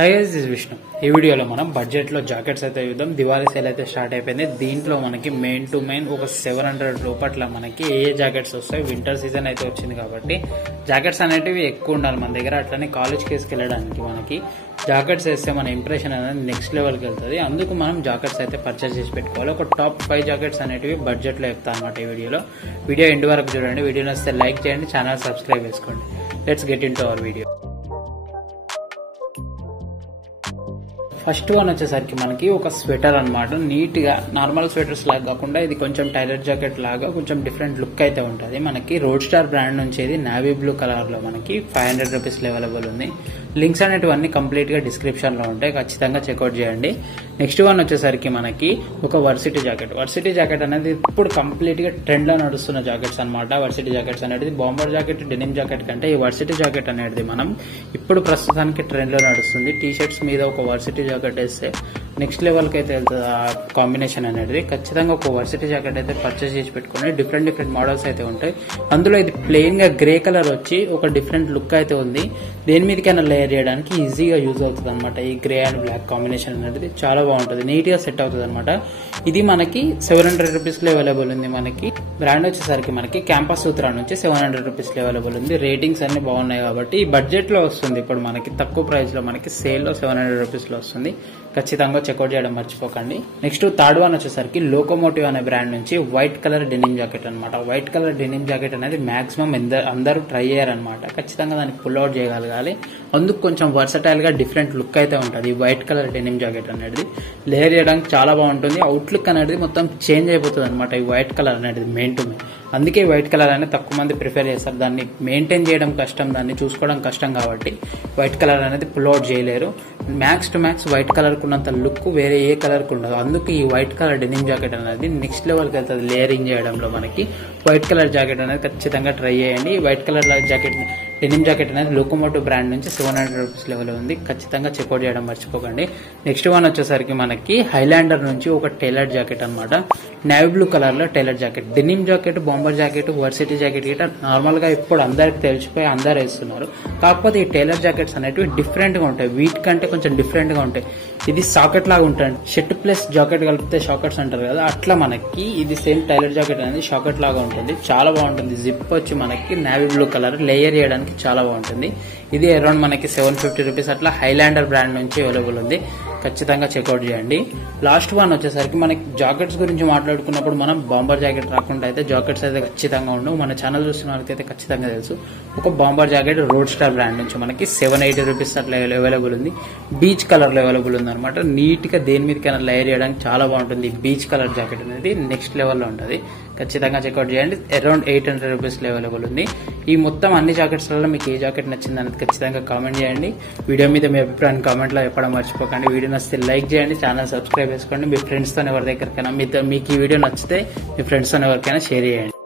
Hi guys, this Vishnu. ఈ వీడియోలో మనం బడ్జెట్ లో జాకెట్స్ అయితే చూద్దాం. దివాళీ సేల్ అయితే స్టార్ట్ అయిపోయింది. దీంట్లో మనకి మెయిన్ టు మెయిన్ ఒక 700 లోపట్ల మనకి ఏ జాకెట్స్ వస్తాయి. వింటర్ సీజన్ అయితే వచ్చింది కాబట్టి జాకెట్స్ అనేటివి ఎక్కువ ఉండాలి మన దగ్గర. అట్లనే కాలేజ్ కేసుకి వెళ్ళడానికి మనకి జాకెట్స్ వేస్తే మన ఇంప్రెషన్ అనేది నెక్స్ట్ లెవెల్కి వెళ్తుంది. అందుకు మనం జాకెట్స్ అయితే పర్చేస్ చేసి పెట్టుకోవాలి. ఒక టాప్ 5 జాకెట్స్ అనేటివి బడ్జెట్ లో చెప్తాను అనమాట ఈ వీడియోలో. వీడియో ఎండ్ వరకు చూడండి. వీడియో నచ్చితే లైక్ చేయండి, ఛానల్ సబ్స్క్రైబ్ చేసుకోండి. Let's get in to our video. First one వచ్చేసరికి మనకి ఒక స్వెటర్ అనమాట. నీట్ గా నార్మల్ స్వెటర్స్ లాగా కాకుండా ఇది కొంచెం టైలర్ జాకెట్ లాగా కొంచెం డిఫరెంట్ లుక్ అయితే ఉంటుంది. మనకి రోడ్ స్టార్ బ్రాండ్ నుంచి ఇది నావీ బ్లూ కలర్ లో మనకి 500 రూపీస్ అవైలబుల్ ఉంది. లింక్స్ అనేటివన్నీ కంప్లీట్ గా డిస్క్రిప్షన్ లో ఉంటాయి, ఖచ్చితంగా చెక్అౌట్ చేయండి. నెక్స్ట్ వన్ వచ్చేసరికి మనకి ఒక వర్సిటీ జాకెట్. వర్సిటీ జాకెట్ అనేది ఇప్పుడు కంప్లీట్ గా ట్రెండ్ లో నడుస్తున్న జాకెట్స్ అనమాట. వర్సిటీ జాకెట్స్ అనేది బాంబర్ జాకెట్, డెనిమ్ జాకెట్ కంటే ఈ వర్సిటీ జాకెట్ అనేది మనం ఇప్పుడు ప్రస్తుతానికి ట్రెండ్ లో నడుస్తుంది. టీ షర్ట్స్ మీద ఒక వర్సిటీ జాకెట్ వేస్తే నెక్స్ట్ లెవెల్ కి అయితే వెళ్తుంది ఆ కాంబినేషన్ అనేది. ఖచ్చితంగా ఒక వర్సిటీ జాకెట్ అయితే పర్చేస్ చేసి పెట్టుకుని డిఫరెంట్ మోడల్స్ అయితే ఉంటాయి. అందులో ఇది ప్లెయిన్ గా గ్రే కలర్ వచ్చి ఒక డిఫరెంట్ లుక్ అయితే ఉంది. దేని మీదకైనా లేయర్ చేయడానికి ఈజీగా యూజ్ అవుతుంది అనమాట. ఈ గ్రే అండ్ బ్లాక్ కాంబినేషన్ అనేది చాలా బాగుంటుంది, నీట్ గా సెట్ అవుతుంది అనమాట. ఇది మనకి 700 రూపీస్ లో అవైలబుల్ ఉంది. మనకి బ్రాండ్ వచ్చేసరికి మనకి క్యాంపస్ సూత్రా నుంచి 700 రూపీస్ లో అవైలబుల్ ఉంది. రేటింగ్స్ అన్ని బాగున్నాయి కాబట్టి ఈ బడ్జెట్ లో వస్తుంది. ఇప్పుడు మనకి తక్కువ ప్రైస్ లో మనకి సేల్ లో 700 రూపీస్ లో వస్తుంది. ఖచ్చితంగా చెక్అౌట్ చేయడం మర్చిపోకండి. నెక్స్ట్ థర్డ్ వన్ వచ్చేసరికి లోకోమోటివ్ అనే బ్రాండ్ నుంచి వైట్ కలర్ డెనిమ్ జాకెట్ అనమాట. వైట్ కలర్ డెనిమ్ జాకెట్ అనేది మాక్సిమం అందరూ ట్రై చేయారనమాట. ఖచ్చితంగా దానికి పుల్ అవుట్ చేయగలగాలి. అందుకు కొంచెం వర్సటైల్ గా డిఫరెంట్ లుక్ అయితే ఉంటుంది. వైట్ కలర్ డెనిమ్ జాకెట్ అనేది లేయర్ చేయడానికి చాలా బాగుంటుంది. అవుట్లుక్ అనేది మొత్తం చేంజ్ అయిపోతుంది అనమాట ఈ వైట్ కలర్ అనేది మెయిన్ టు మెయిన్. అందుకే వైట్ కలర్ అనేది తక్కువ మంది ప్రిఫర్ చేస్తారు. దాన్ని మెయింటైన్ చేయడం కష్టం, దాన్ని చూసుకోవడం కష్టం కాబట్టి వైట్ కలర్ అనేది పుల్ అవుట్ చేయలేరు. Max to max white colour కున్నంత లుక్ వేరే ఏ కలర్ కు ఉండదు. అందుకు ఈ వైట్ కలర్ డెనిమ్ జాకెట్ అనేది నెక్స్ట్ లెవెల్ కి వెళ్తుంది లేయరింగ్ చేయడంలో. మనకి వైట్ కలర్ జాకెట్ అనేది ఖచ్చితంగా ట్రై చేయండి. White colour jacket denim jacket అనేది లోకోమోటివ్ బ్రాండ్ నుంచి 700 రూపీస్ లెవెల్ ఉంది. ఖచ్చితంగా చెక్అౌట్ చేయడం మర్చిపోకండి. నెక్స్ట్ వన్ వచ్చేసరికి మనకి హైలాండర్ నుంచి ఒక టైలర్ జాకెట్ అనమాట. నేవీ బ్లూ కలర్ లో tailor jacket. Denim jacket, bomber jacket, varsity jacket గిట్ట నార్మల్ గా ఇప్పుడు అందరికి తెలిసిపోయి అందరు వేస్తున్నారు. కాకపోతే ఈ టైలర్ జాకెట్స్ అనేవి డిఫరెంట్ గా ఉంటాయి. వీటికంటే కొంచెం డిఫరెంట్ గా ఉంటాయి. ఇది సాకెట్ లాగా ఉంటుంది. షర్ట్ ప్లస్ జాకెట్ కలిపితే షాకెట్స్ అంటారు కదా, అట్లా మనకి ఇది సేమ్ టైలర్ జాకెట్ అనేది షాకెట్ లాగా ఉంటుంది. చాలా బాగుంటుంది. జిప్ వచ్చి మనకి నేవీ బ్లూ కలర్ లేయర్ చేయడానికి చాలా బాగుంటుంది. ఇది అరౌండ్ మనకి 750 రూపీస్ అట్లా హైలాండర్ బ్రాండ్ నుంచి అవైలబుల్ ఉంది. ఖచ్చితంగా చెక్అౌట్ చేయండి. లాస్ట్ వన్ వచ్చేసరికి మనకి జాకెట్స్ గురించి మాట్లాడుకున్నప్పుడు మనం బాంబర్ జాకెట్ రాకుండా అయితే జాకెట్స్ అయితే ఖచ్చితంగా ఉండవు. మన ఛానల్ చూస్తున్న వాళ్ళకి అయితే ఖచ్చితంగా తెలుసు. ఒక bomber jacket road star brand నుంచి మనకి 780 రూపీస్ అట్లా అవైలబుల్ ఉంది. బీచ్ కలర్ లో అవైలబుల్ ఉంది అనమాట. నీట్ గా దేని మీదకైనా లేయర్ చేయడానికి చాలా బాగుంటుంది. బీచ్ కలర్ జాకెట్ అనేది నెక్స్ట్ లెవెల్ లో ఉంటుంది. ఖచ్చితంగా చెక్అౌట్ చేయండి. అరౌండ్ 800 రూపీస్ లో అవైలబుల్ ఉంది. ఈ మొత్తం అన్ని జాకెట్స్ లలో మీకు ఏ జాకెట్ నచ్చింది అనేది ఖచ్చితంగా కామెంట్ చేయండి. వీడియో మీద మీ అభిప్రాయాన్ని కామెంట్ లో చెప్పడం మర్చిపోకండి. వీడియో నచ్చితే లైక్ చేయండి, ఛానల్ సబ్స్క్రైబ్ చేసుకోండి. మీ ఫ్రెండ్స్ తో ఎవరి దగ్గరికైనా మీకు ఈ వీడియో నచ్చితే మీ ఫ్రెండ్స్ తో ఎవరికైనా షేర్ చేయండి.